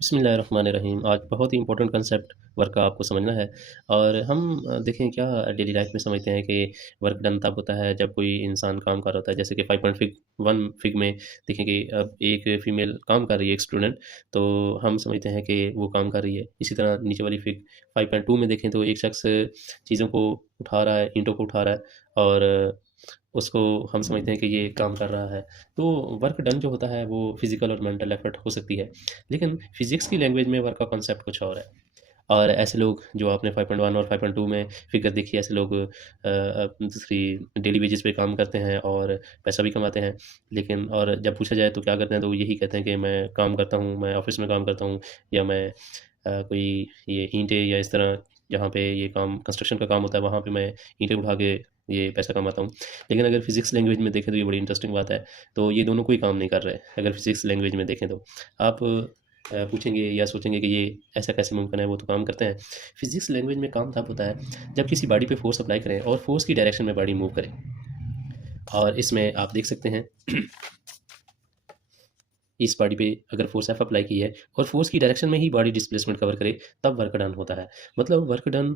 बिस्मिल्लाहिर्रहमानिर्रहीम। आज बहुत ही इंपॉर्टेंट कंसेप्ट वर्क का आपको समझना है। और हम देखें क्या डेली लाइफ में समझते हैं कि वर्क डन तब होता है जब कोई इंसान काम कर रहा होता है। जैसे कि 5.1 फिग में देखें कि अब एक फीमेल काम कर रही है, एक स्टूडेंट, तो हम समझते हैं कि वो काम कर रही है। इसी तरह नीचे वाली फिग 5.2 में देखें तो एक शख्स चीज़ों को उठा रहा है, ईंटों को उठा रहा है, और उसको हम समझते हैं कि ये काम कर रहा है। तो वर्क डन जो होता है वो फिजिकल और मेंटल एफर्ट हो सकती है, लेकिन फिजिक्स की लैंग्वेज में वर्क का कॉन्सेप्ट कुछ और है। और ऐसे लोग जो आपने 5.1 और 5.2 में फिगर देखी, ऐसे लोग दूसरी डेली वेजेस पे काम करते हैं और पैसा भी कमाते हैं। लेकिन और जब पूछा जाए तो क्या करते हैं, तो वो यही कहते हैं कि मैं काम करता हूँ, मैं ऑफिस में काम करता हूँ, या मैं कोई ये ईंटें या इस तरह जहाँ पे ये काम कंस्ट्रक्शन का काम होता है वहाँ पे मैं ईंटें उठा के ये पैसा कमाता हूँ। लेकिन अगर फिजिक्स लैंग्वेज में देखें तो ये बड़ी इंटरेस्टिंग बात है। तो ये दोनों कोई काम नहीं कर रहे अगर फिजिक्स लैंग्वेज में देखें तो। आप पूछेंगे या सोचेंगे कि ये ऐसा कैसे मुमकिन है, वो तो काम करते हैं। फिजिक्स लैंग्वेज में काम तब होता है जब किसी बॉडी पे फोर्स अप्लाई करें और फोर्स की डायरेक्शन में बॉडी मूव करे। और इसमें आप देख सकते हैं इस बॉडी पे अगर फोर्स एफ अप्लाई की है और फोर्स की डायरेक्शन में ही बॉडी डिस्प्लेसमेंट कवर करे, तब वर्क डन होता है। मतलब वर्क डन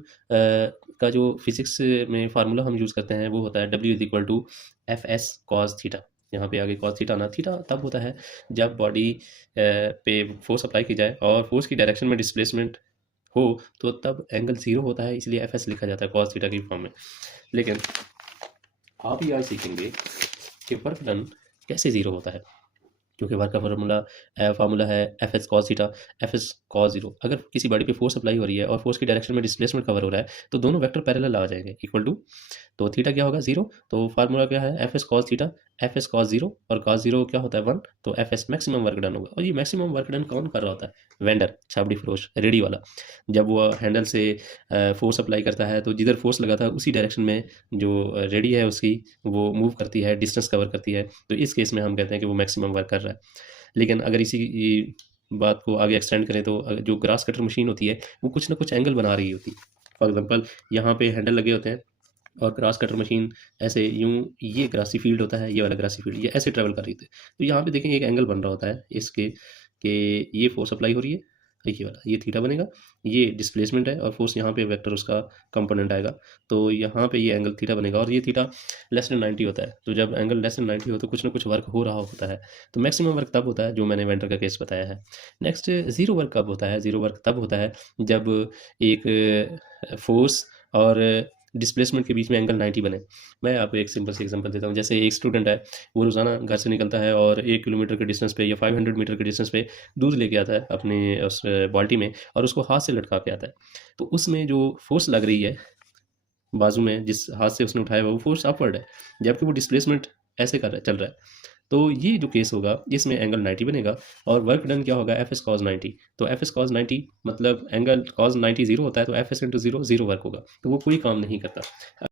का जो फिजिक्स में फार्मूला हम यूज़ करते हैं वो होता है W is equal to F S cos theta. यहाँ पे आगे कॉस थीटा ना, थीटा तब होता है जब बॉडी पे फोर्स अप्लाई की जाए और फोर्स की डायरेक्शन में डिस्प्लेसमेंट हो, तो तब एंगल जीरो होता है, इसलिए एफ एस लिखा जाता है कॉस थीटा की फॉर्म में। लेकिन आप ही आज सीखेंगे कि वर्क डन कैसे जीरो होता है, क्योंकि वर्क का फार्मूला है F S cos theta, F S cos zero. अगर किसी बॉडी पे फोर्स अप्लाई हो रही है और फोर्स की डायरेक्शन में डिस्प्लेसमेंट कवर हो रहा है, तो दोनों वेक्टर पैरेलल आ जाएंगे इक्वल टू। तो थीटा क्या होगा, जीरो। तो फार्मूला क्या है, F S cos theta, F S cos zero, और कॉस जीरो क्या होता है, वन। तो F S maximum work done होगा। और ये मैक्सिमम वर्क डन कौन कर रहा होता है, वेंडर, छाबड़ी फरोश, रेडी वाला। जब वो हैंडल से फोर्स अप्लाई करता है तो जिधर फोर्स लगा था उसी डायरेक्शन में जो रेडी है उसकी, वो मूव करती है, डिस्टेंस कवर करती है। तो इस केस में हम कहते हैं कि वो मैक्सिमम वर्क कर रहा है। लेकिन अगर इसी बात को आगे एक्सटेंड करें तो जो ग्रास कटर मशीन होती है वो कुछ ना कुछ एंगल बना रही होती है। फॉर एग्जांपल यहाँ पे हैंडल लगे होते हैं और ग्रास कटर मशीन ऐसे यूं, ये ग्रासी फील्ड होता है, ये वाला ग्रासी फील्ड, ये ऐसे ट्रेवल कर रही थी। तो यहाँ पे देखेंगे एक एंगल बन रहा होता है इसके, कि ये फोर्स अप्लाई हो रही है, ये वाला, ये थीटा बनेगा। ये डिस्प्लेसमेंट है और फोर्स यहाँ पे वेक्टर उसका कंपोनेंट आएगा, तो यहाँ पे ये एंगल थीटा बनेगा। और ये थीटा लेस देन 90 होता है। तो जब एंगल लेस देन 90 हो तो कुछ ना कुछ वर्क हो रहा होता है। तो मैक्सिमम वर्क तब होता है, जो मैंने वेंटर का केस बताया है। नेक्स्ट, जीरो वर्क कब होता है? जीरो वर्क तब होता है जब एक फोर्स और डिस्प्लेसमेंट के बीच में एंगल 90 बने। मैं आपको एक सिंपल सी एग्जांपल देता हूँ। जैसे एक स्टूडेंट है, वो रोज़ाना घर से निकलता है और 1 किलोमीटर के डिस्टेंस पे या 500 मीटर के डिस्टेंस पे दूध लेके आता है अपने उस बाल्टी में, और उसको हाथ से लटका के आता है। तो उसमें जो फोर्स लग रही है बाजू में, जिस हाथ से उसने उठाया हुआ, वो फोर्स अपवर्ड है, जबकि वो डिस्प्लेसमेंट ऐसे कर रहा है, चल रहा है। तो ये जो केस होगा इसमें एंगल 90 बनेगा और वर्क डन क्या होगा, एफ एस कॉज 90। तो एफ एस कॉज 90 मतलब एंगल कॉज 90 जीरो होता है, तो F S into zero, zero work होगा, तो वो कोई काम नहीं करता।